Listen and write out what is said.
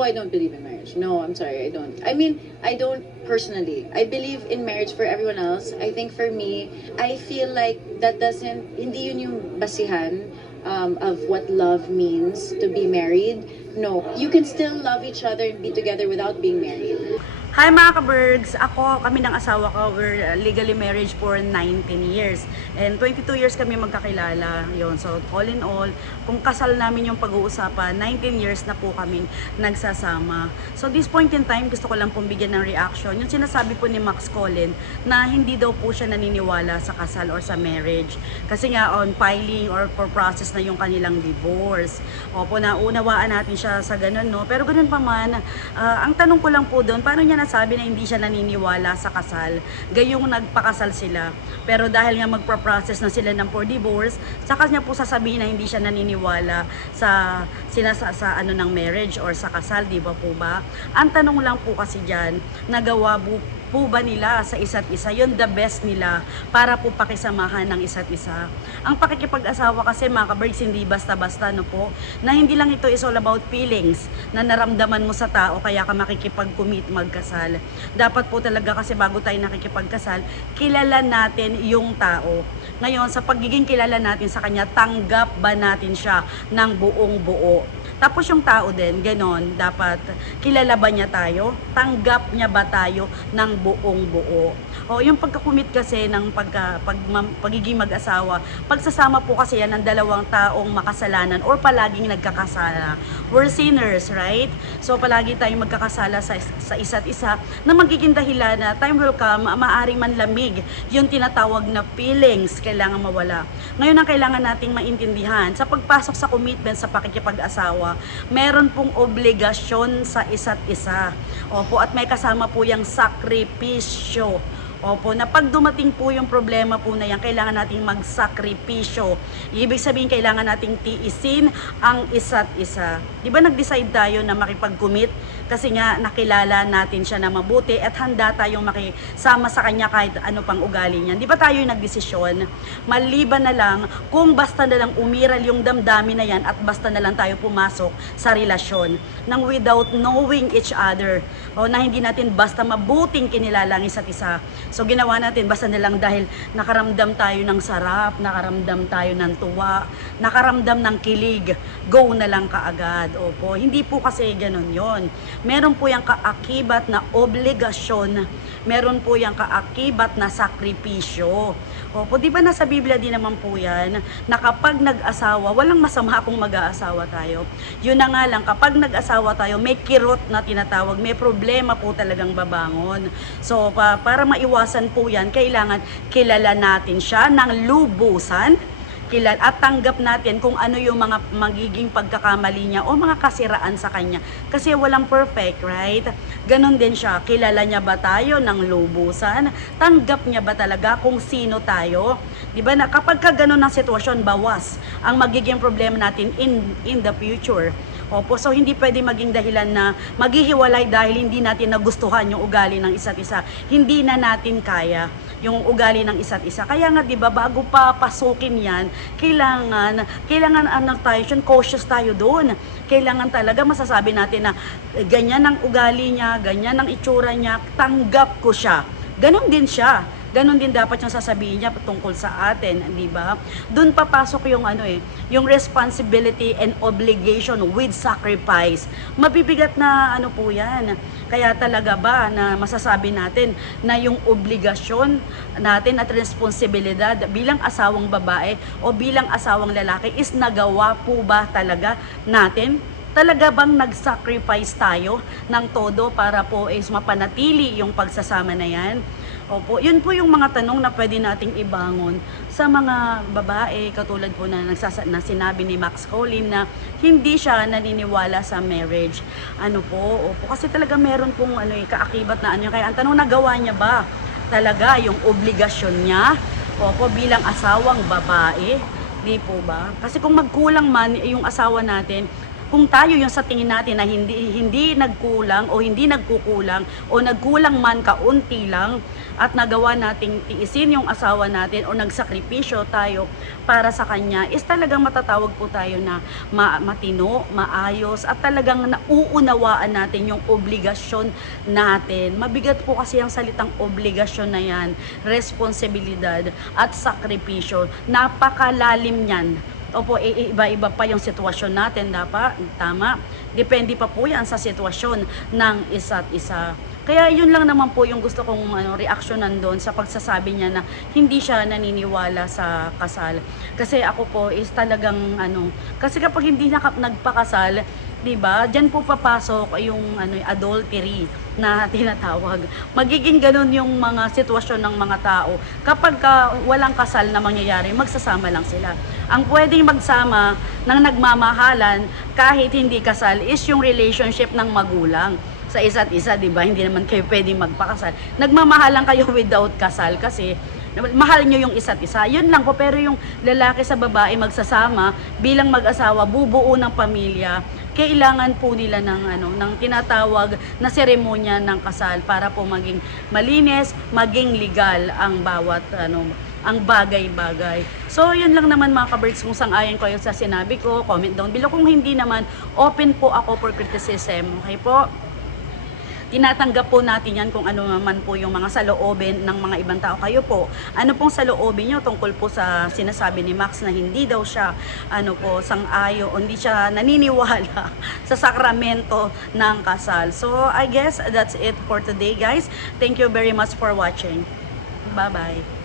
Ako, I don't believe in marriage. No, I'm sorry, I don't. I mean, I don't personally. I believe in marriage for everyone else. I think for me, I feel like that doesn't, hindi yun yung basihan um, of what love means to be married. No, you can still love each other and be together without being married. Hi mga ka-Bergs! Ako, kami ng asawa ko, we're uh, legally married for 19 years. And 22 years kami magkakilala. Yun. So, all in all, kung kasal namin yung pag-uusapan, 19 years na po kami nagsasama. So, this point in time, gusto ko lang pong bigyan ng reaction. Yung sinasabi po ni Max Colin na hindi daw po siya naniniwala sa kasal or sa marriage. Kasi nga, on filing or for process na yung kanilang divorce. Opo, naunawaan natin siya sa ganun, no? Pero ganun pa man, ah, ang tanong ko lang po doon, paano niya nasabi na hindi siya naniniwala sa kasal? Gayong nagpakasal sila. Pero dahil nga magpa-process na sila ng for divorce, saka niya po sasabihin na hindi siya naniniwala sa sinasa sa ano ng marriage or sa kasal, di ba po ba? Ang tanong lang po kasi diyan, nagawa po po ba nila sa isa't isa? Yun the best nila para po pakisamahan ng isa't isa. Ang pakikipag-asawa kasi mga kabergs, hindi basta-basta no po, na hindi lang ito is all about feelings na naramdaman mo sa tao kaya ka makikipag-commit magkasal. Dapat po talaga kasi bago tayo nakikipagkasal, kilala natin yung tao. Ngayon, sa pagiging kilala natin sa kanya, tanggap ba natin siya ng buong buo? Tapos yung tao din, ganon, dapat kilala ba niya tayo? Tanggap niya ba tayo ng buong buo? O yung pagkakumit kasi ng pagka, pag, pagiging mag-asawa, pagsasama po kasi yan ng dalawang taong makasalanan or palaging nagkakasala. We're sinners, right? So palagi tayong magkakasala sa, sa isa't isa na magiging dahilan na time will come, ma- maaring manlamig yung tinatawag na feelings kailangan mawala. Ngayon ang kailangan nating maintindihan sa pagpasok sa commitment sa pakikipag-asawa, meron pong obligasyon sa isa't isa. Opo, at may kasama po yung sakripisyo. Opo, na pag dumating po yung problema po na yan, kailangan nating magsakripisyo. Ibig sabihin, kailangan nating tiisin ang isa't isa. Di ba nag-decide tayo na makipag-commit? Kasi nga, nakilala natin siya na mabuti at handa tayong makisama sa kanya kahit ano pang ugali niyan. Di ba tayo yung nagdesisyon? Maliban na lang kung basta na lang umiral yung damdamin na yan at basta na lang tayo pumasok sa relasyon nang without knowing each other o na hindi natin basta mabuting kinilala ang isa't isa. So ginawa natin basta na lang dahil nakaramdam tayo ng sarap, nakaramdam tayo ng tuwa, nakaramdam ng kilig, go na lang kaagad. Opo, hindi po kasi ganun yon. Meron po yung kaakibat na obligasyon, meron po yung kaakibat na sakripisyo. Opo, di ba nasa Biblia din naman po yan, na kapag nag-asawa, walang masama kung mag-aasawa tayo. Yun na nga lang, kapag nag-asawa tayo, may kirot na tinatawag, may problema po talagang babangon. So, pa, para maiwasan po yan, kailangan kilala natin siya ng lubusan, kilal at tanggap natin kung ano yung mga magiging pagkakamali niya o mga kasiraan sa kanya. Kasi walang perfect, right? Ganon din siya. Kilala niya ba tayo ng lubusan? Tanggap niya ba talaga kung sino tayo? 'Di ba na kapag ka ganon ang sitwasyon, bawas ang magiging problema natin in in the future. Opo, so hindi pwede maging dahilan na maghihiwalay dahil hindi natin nagustuhan yung ugali ng isa't isa. Hindi na natin kaya yung ugali ng isa't isa. Kaya nga 'di ba bago pa pasukin 'yan, kailangan kailangan ano tayo, cautious tayo doon. Kailangan talaga masasabi natin na ganyan ang ugali niya, ganyan ang itsura niya, tanggap ko siya. Ganon din siya. Ganon din dapat yung sasabihin niya tungkol sa atin, di ba? Doon papasok yung ano eh, yung responsibility and obligation with sacrifice. Mabibigat na ano po 'yan. Kaya talaga ba na masasabi natin na yung obligasyon natin at responsibilidad bilang asawang babae o bilang asawang lalaki is nagawa po ba talaga natin? Talaga bang nag-sacrifice tayo ng todo para po is mapanatili yung pagsasama na yan? Opo, yun po yung mga tanong na pwede nating ibangon sa mga babae katulad po na, nagsasa- na sinabi ni Max Colin na hindi siya naniniwala sa marriage. Ano po, opo, kasi talaga meron pong ano, eh, kaakibat na ano. Kaya ang tanong, nagawa niya ba talaga yung obligasyon niya? Opo, bilang asawang babae? Di po ba? Kasi kung magkulang man eh, yung asawa natin, kung tayo yung sa tingin natin na hindi hindi nagkulang o hindi nagkukulang o nagkulang man kaunti lang at nagawa nating tiisin yung asawa natin o nagsakripisyo tayo para sa kanya is talagang matatawag po tayo na ma- matino, maayos at talagang nauunawaan natin yung obligasyon natin. Mabigat po kasi ang salitang obligasyon na yan, responsibilidad at sakripisyo. Napakalalim niyan. Opo, iba-iba pa yung sitwasyon natin, dapat, tama. Depende pa po yan sa sitwasyon ng isa't isa. Kaya yun lang naman po yung gusto kong ano, reaksyonan doon sa pagsasabi niya na hindi siya naniniwala sa kasal. Kasi ako po is talagang ano, kasi kapag hindi naka, nagpakasal, 'di ba? Diyan po papasok yung ano adultery na tinatawag. Magiging ganun yung mga sitwasyon ng mga tao. Kapag ka walang kasal na mangyayari, magsasama lang sila. Ang pwedeng magsama ng nagmamahalan kahit hindi kasal is yung relationship ng magulang sa isa't isa, 'di ba? Hindi naman kayo pwedeng magpakasal. Nagmamahalan kayo without kasal kasi mahal nyo yung isa't isa. Yun lang po. Pero yung lalaki sa babae magsasama bilang mag-asawa, bubuo ng pamilya, kailangan po nila ng ano ng tinatawag na seremonya ng kasal para po maging malinis, maging legal ang bawat ano ang bagay-bagay. So, yun lang naman mga kabirds kung sang-ayon kayo sa sinabi ko. Comment down below. Kung hindi naman, open po ako for criticism. Okay po? Tinatanggap po natin yan kung ano naman po yung mga saloobin ng mga ibang tao. Kayo po, ano pong saloobin nyo tungkol po sa sinasabi ni Max na hindi daw siya ano po, sang-ayo, hindi siya naniniwala sa sakramento ng kasal. So, I guess that's it for today guys. Thank you very much for watching. Bye-bye.